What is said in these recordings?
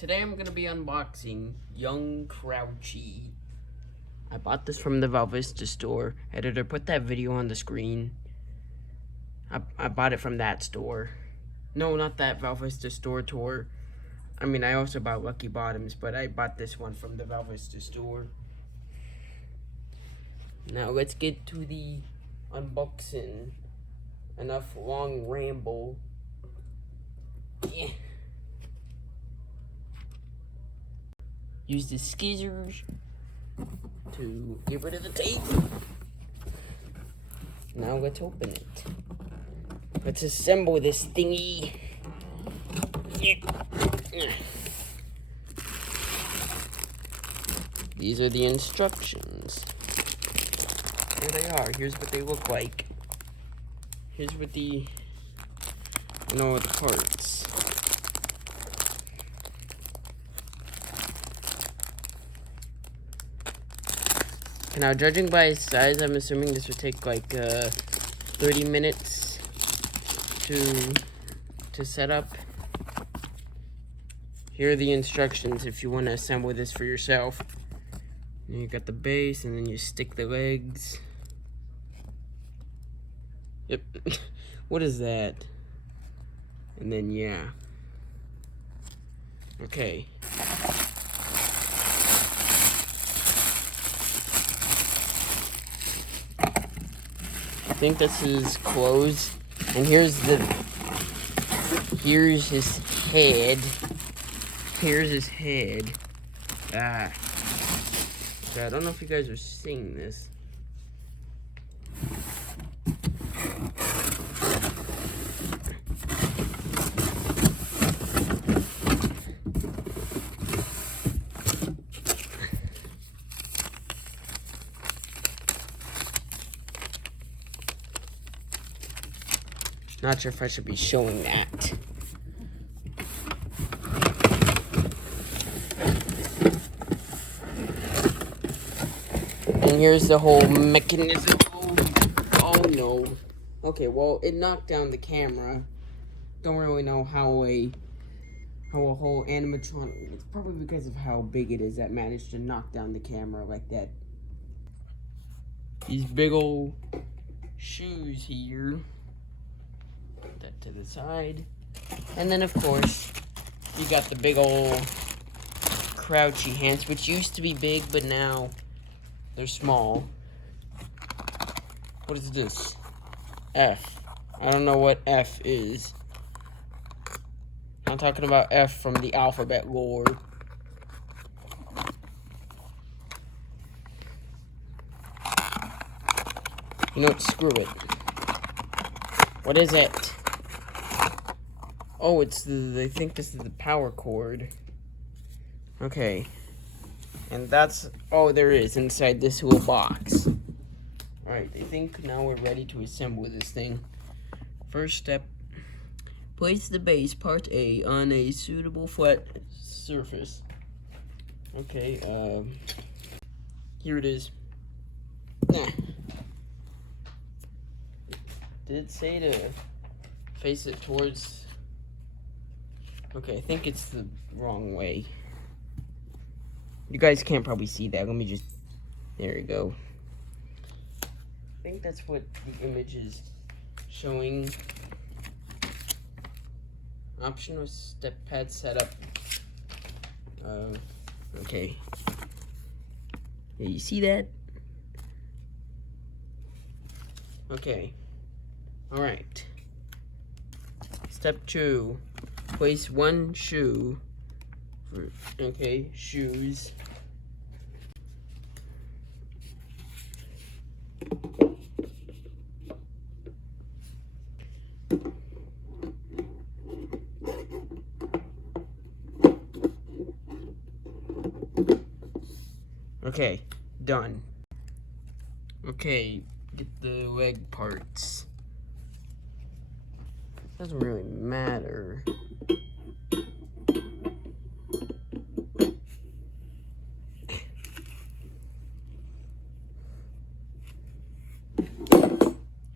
Today I'm gonna be unboxing Young Crouchy. I bought this from the Velvista store. Editor, put that video on the screen. I bought it from that store. No, not that Velvista store tour. I mean, I also bought Lucky Bottoms, but I bought this one from the Velvista store. Now let's get to the unboxing. Enough long ramble. Yeah. Use the scissors to get rid of the tape. Now let's open it. Let's assemble this thingy. These are the instructions. Here they are. Here's what they look like. Here's what the parts. Now, judging by its size, I'm assuming this would take like 30 minutes to set up. Here are the instructions if you want to assemble this for yourself. And you got the base, and then you stick the legs. Yep. What is that? And then, yeah. Okay. I think this is closed. And here's his head. Here's his head. So I don't know if you guys are seeing this. Not sure if I should be showing that. And here's the whole mechanism. Oh no. Okay, well, it knocked down the camera. Don't really know how a whole animatronic. It's probably because of how big it is that managed to knock down the camera like that. These big old shoes here. Put that to the side. And then, of course, you got the big old Crouchy hands, which used to be big, but now they're small. What is this? F. I don't know what F is. I'm talking about F from the alphabet lore. You know what? Screw it. What is it? Oh, it's I think this is the power cord. Okay. And that's all there is inside this little box. Alright, I think now we're ready to assemble this thing. First step, place the base, part A, on a suitable flat surface. Okay, here it is. Did it say to face it towards... Okay, I think it's the wrong way. You guys can't probably see that. Let me just... There we go. I think that's what the image is showing. Optional step pad setup. Okay. Yeah, you see that? Okay. Alright. Step 2. Place one shoe. Okay, shoes. Okay, done. Okay, get the leg parts. Doesn't really matter.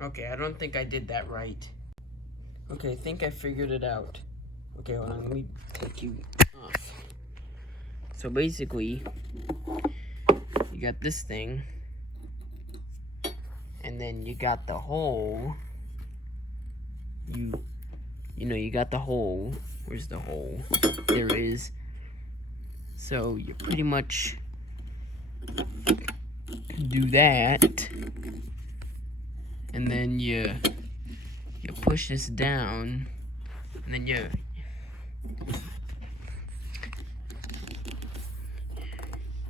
Okay, I don't think I did that right. Okay, I think I figured it out. Okay, hold on, let me take you off. So basically, you got this thing, and then you got the hole. You got the hole. Where's the hole? There it is. So you pretty much do that, and then you push this down, and then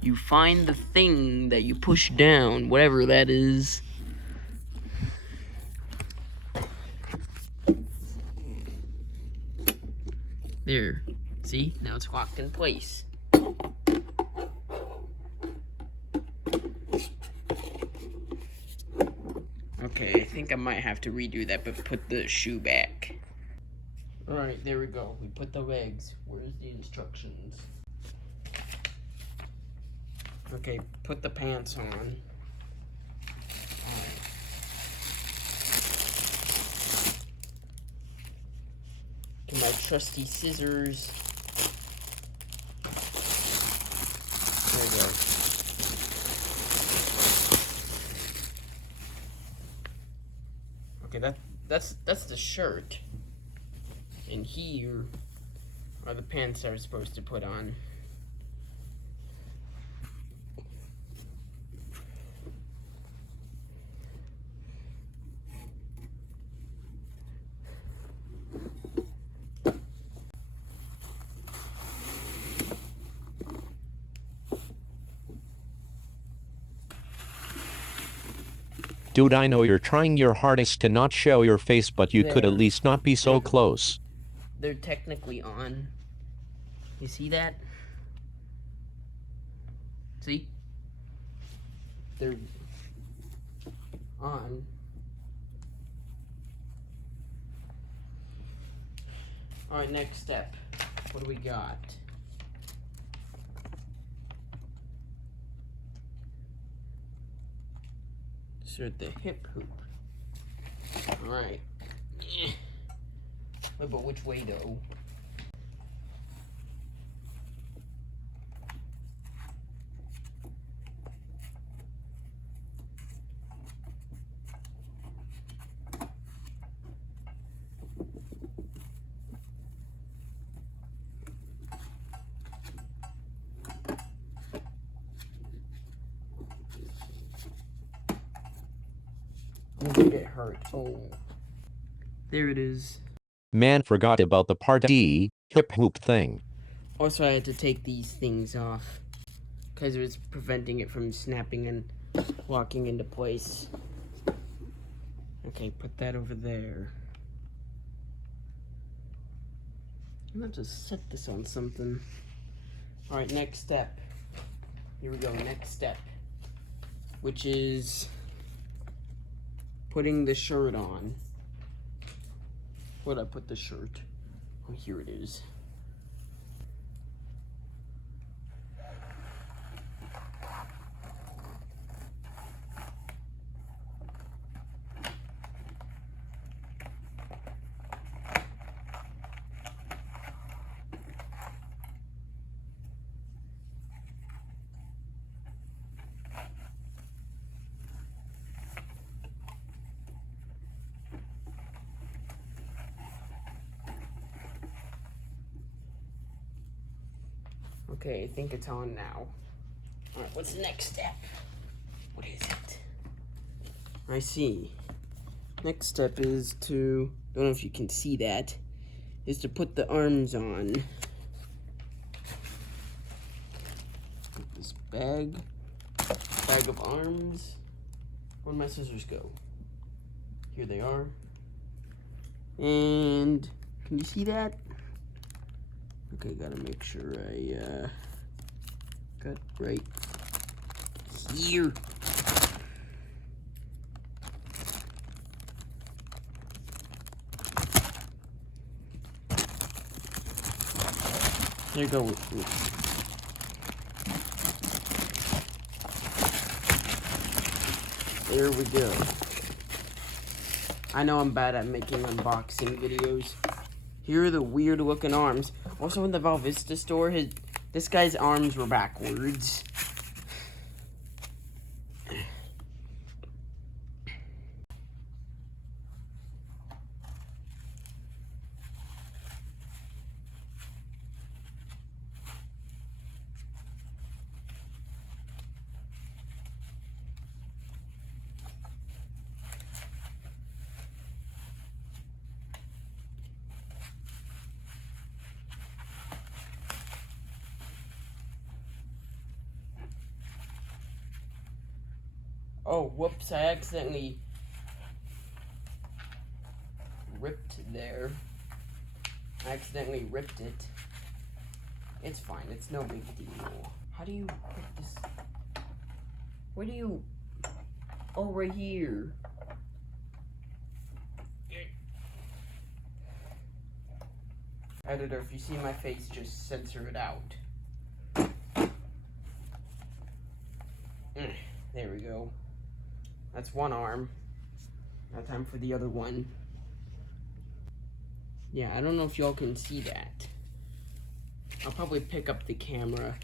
you find the thing that you push down, whatever that is. There. See? Now it's locked in place. Okay, I think I might have to redo that, but put the shoe back. Alright, there we go. We put the legs. Where's the instructions? Okay, put the pants on. Alright. My trusty scissors. There we go. Okay, that's the shirt. And here are the pants I was supposed to put on. Dude, I know you're trying your hardest to not show your face, but you could at least not be so close. They're technically on. You see that? See? They're on. Alright, next step. What do we got? Insert the hip hoop. Alright. Wait, but which way though? I'm gonna get hurt. Oh. There it is. Man, forgot about the part D, hip hoop thing. Also, I had to take these things off because it was preventing it from snapping and locking into place. Okay, put that over there. I'm gonna have to set this on something. Alright, next step. Here we go, next step. Which is putting the shirt on. Where'd I put the shirt? Oh, here it is. Okay, I think it's on now. Alright, what's the next step? What is it? I see. Next step is to, don't know if you can see that, is to put the arms on. Put this bag of arms. Where'd my scissors go? Here they are. And, can you see that? Okay, gotta make sure I cut right here. There you go. There we go. I know I'm bad at making unboxing videos. Here are the weird looking arms. Also in the Valvista store, This guy's arms were backwards. Oh, whoops, I accidentally ripped there. I accidentally ripped it. It's fine, it's no big deal. How do you put this? Where do you? Oh, right here. Editor, if you see my face, just censor it out. There we go. That's one arm. Now time for the other one. Yeah, I don't know if y'all can see that. I'll probably pick up the camera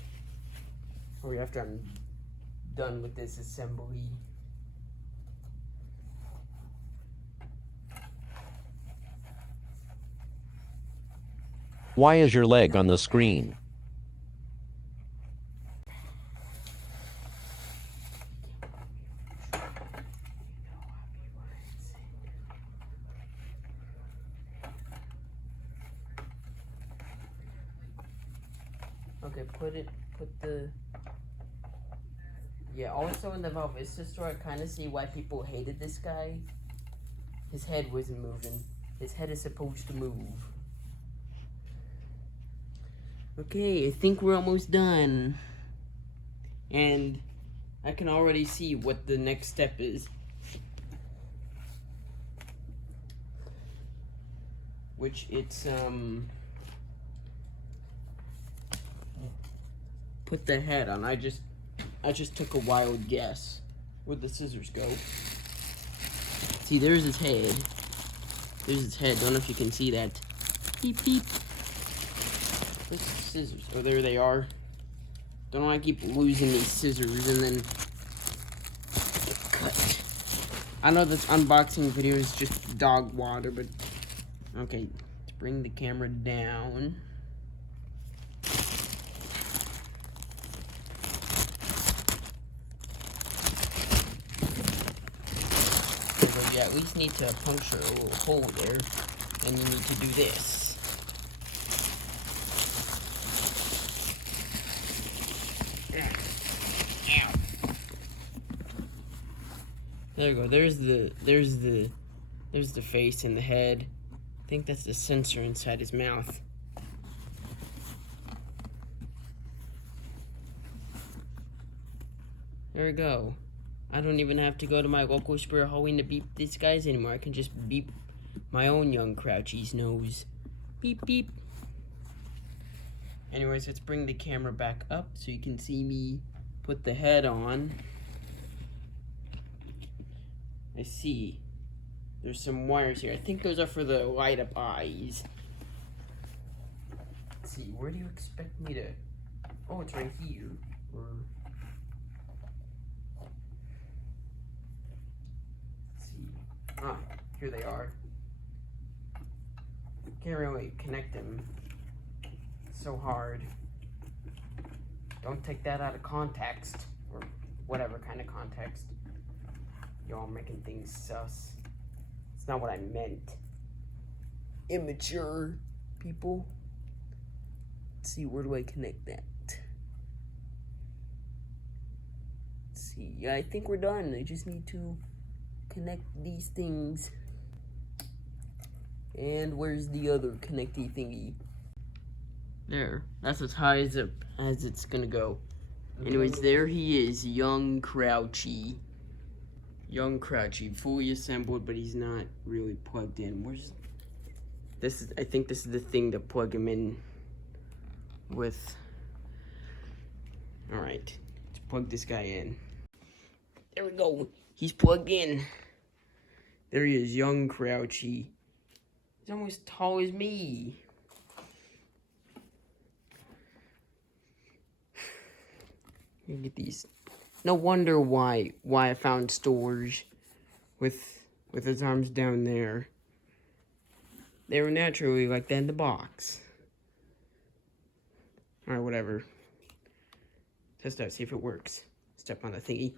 or after I'm done with this assembly. Why is your leg on the screen? Okay, yeah, also in the Valvista store, I kind of see why people hated this guy. His head wasn't moving. His head is supposed to move. Okay, I think we're almost done. And I can already see what the next step is. Which it's, put the head on. I just took a wild guess. Where'd the scissors go? See, there's his head. There's his head. Don't know if you can see that. Beep, beep. Where's the scissors? Oh, there they are. Don't know why I keep losing these scissors and then cut. I know this unboxing video is just dog water, but okay. Let's bring the camera down. You at least need to puncture a little hole there, and you need to do this. Ow. There you go. There's the face and the head. I think that's the sensor inside his mouth. There we go. I don't even have to go to my local Spirit Halloween to beep these guys anymore. I can just beep my own young Crouchy's nose. Beep, beep. Anyways, let's bring the camera back up so you can see me put the head on. I see. There's some wires here. I think those are for the light up eyes. Let's see, where do you expect me to... Oh, it's right here. Or... Ah, here they are. Can't really connect them. It's so hard. Don't take that out of context, or whatever kind of context. Y'all making things sus. It's not what I meant. Immature people. Let's see, where do I connect that? Let's see, yeah, I think we're done. I just need to connect these things. And where's the other connecty thingy? There. That's as high as it's gonna go. Anyways, there he is, young Crouchy. Young Crouchy, fully assembled, but he's not really plugged in. Where's this? I think this is the thing to plug him in with. All right, let's plug this guy in. There we go. He's plugged in. There he is, young Crouchy. He's almost tall as me. Look at these. No wonder why I found stores with his arms down there. They were naturally like that in the box. Alright, whatever. Test out, see if it works. Step on the thingy.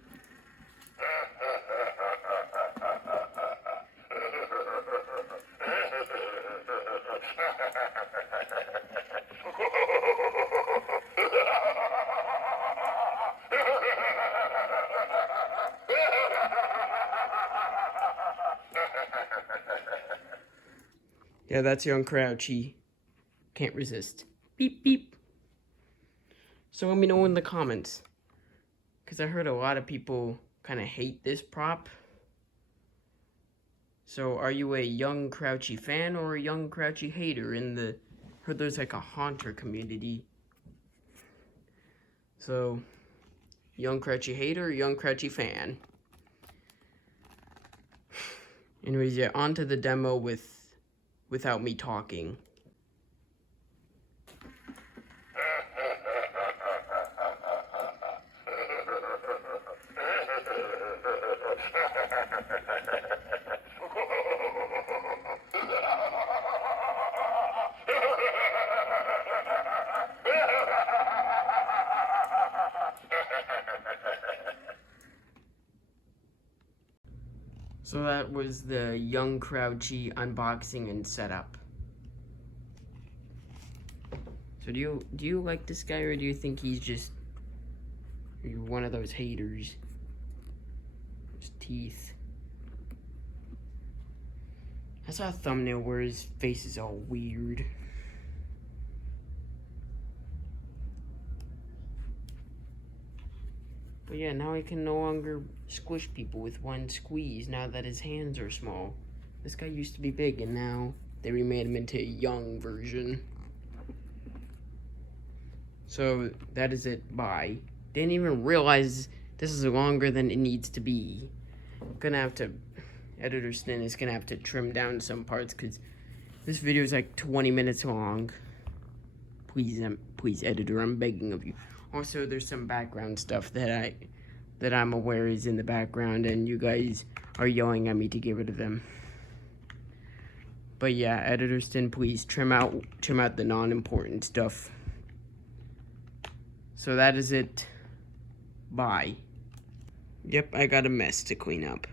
Yeah, that's young Crouchy. Can't resist. Beep, beep. So let me know in the comments. Because I heard a lot of people kind of hate this prop. So are you a young Crouchy fan or a young Crouchy hater? Heard there's like a haunter community. So, young Crouchy hater or young Crouchy fan? Anyways, yeah, on to the demo without me talking. So that was the young Crouchy unboxing and setup. So do you like this guy, or do you think he's just one of those haters? His teeth. I saw a thumbnail where his face is all weird. But yeah, now I can no longer squish people with one squeeze now that his hands are small. This guy used to be big, and now they remade him into a young version. So that is it. Bye. Didn't even realize this is longer than it needs to be. Gonna have to, Editor Stin is gonna have to trim down some parts because this video is like 20 minutes long. Please, editor, I'm begging of you. Also, there's some background stuff that I'm aware is in the background, and you guys are yelling at me to get rid of them. But yeah, Editor Stin, please trim out the non-important stuff. So that is it. Bye. Yep, I got a mess to clean up.